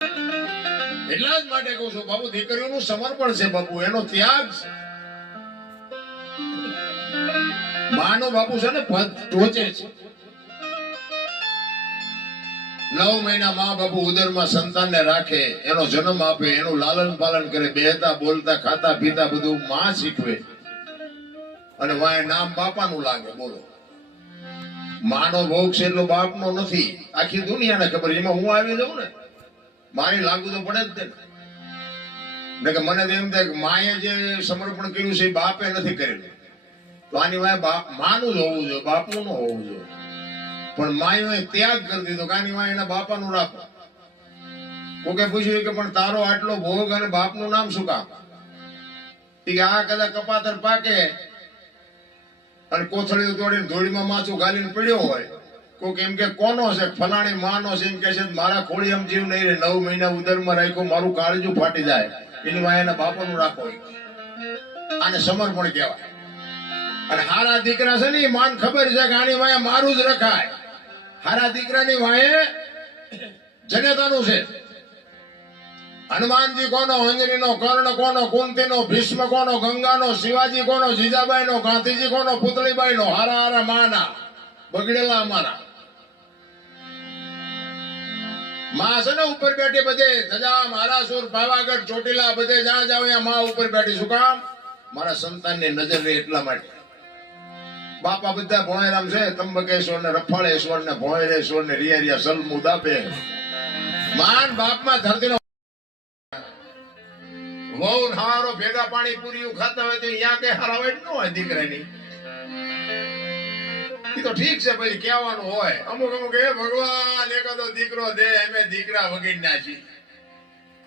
એટલા જ માટે કહું છું બાપુ, દીકરીઓનું સમર્પણ છે બાપુ, એનો ત્યાગ છે. માનો બાપુ છે ને પદ ટોચે છે. 9 મહિના મા બાપુ ઉદરમાં સંતાનને રાખે, એનો જન્મ આપે, એનું લાલન પાલન કરે, બેહતા બોલતા ખાતા પીતા બધું માં શીખવે, અને વાય નામ બાપાનું લાગે. બોલો, માનો ભોગ છે એટલો બાપનો નથી. આખી દુનિયાને ખબર. એમાં હું આવી જાઉં ને, મારી લાગુ તો પડે જ ને કે મને એમ થાય કે માએ જે સમર્પણ કર્યું છે એ બાપે નથી કરેલું, તો આની વાય બાપ માનું જ હોવું જોઈએ, બાપનું ન હોવું જોઈએ. પણ માએ ત્યાગ કરી દીધો કે આની વાય એના બાપાનું રાખો. કોકે પૂછ્યું કે પણ તારો આટલો ભોગ અને બાપનું નામ શું કામ? કે આ કદાચ કપાતર પાકે અને કોથળીઓ તોડીને ધૂળીમાં માથું ગાલીને પડ્યો હોય, કોક એમ કે કોનો છે, ફલાણી માનો છે, એમ કે છે મારા ખોળી એમ જીવ નહીં રે, 9 મહિના ઉદરમાં રાખ્યો, મારું કાળજું ફાટી જાય, એની વાય એના બાપાનું રાખો. આને સમર્પણ કહેવાય. અને હારા દીકરા છે ને એ માન ખબર છે કે આની વાય મારું જ રખાય. હારા દીકરાની વાય જનેતાનું છે. હનુમાનજી કોનો, અંજનીનો, કર્ણ કોનો, કુંતીનો, ભીષ્મ કોનો, ગંગાનો, શિવાજી કોનો, જીજાબાઈનો, ગાંધીજી કોનો, પુતળીબાઈનો. હારા હારા માના બગડેલા અમારા માં છે ને ઉપર બેઠી બધે સજા, મહારાસુર, પાવાગઢ, ચોટીલા બધે જ્યાં જાવ ત્યાં માં ઉપર બેઠી. શું કામ? મારા સંતાનની નજર રહે એટલા માટે. બાપા બધા ભોંયરામ છે, ત્રંબકેશ્વર ને રફાળેશ્વર ને ભોંયરેશ્વર ને રિયા સલમુ દાપે. માન બાપમાં ધરતીનો વહુ હારો ભેગા પાણી પૂરી ખાતા હોય તો અહીંયા કે હારા હોય ન હોય દીકરાની. એ તો ઠીક છે, પછી કહેવાનું હોય. અમુક અમુક એ ભગવાન એકાદો દીકરો દે, અમે દીકરા વગી નાખી.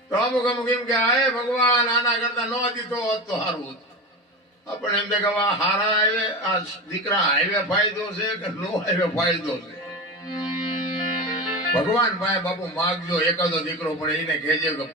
તો અમુક અમુક એમ કે હે ભગવાન આના કરતા ન દીધો હોત તો સારું. આપણે એમ કે હારા આવે આ દીકરા હાઈવે ફાયદો છે કે નો હાઈવે ફાયદો છે. ભગવાન ભાઈ બાપુ માગજો એકાદો દીકરો, પણ એને કહેજો કે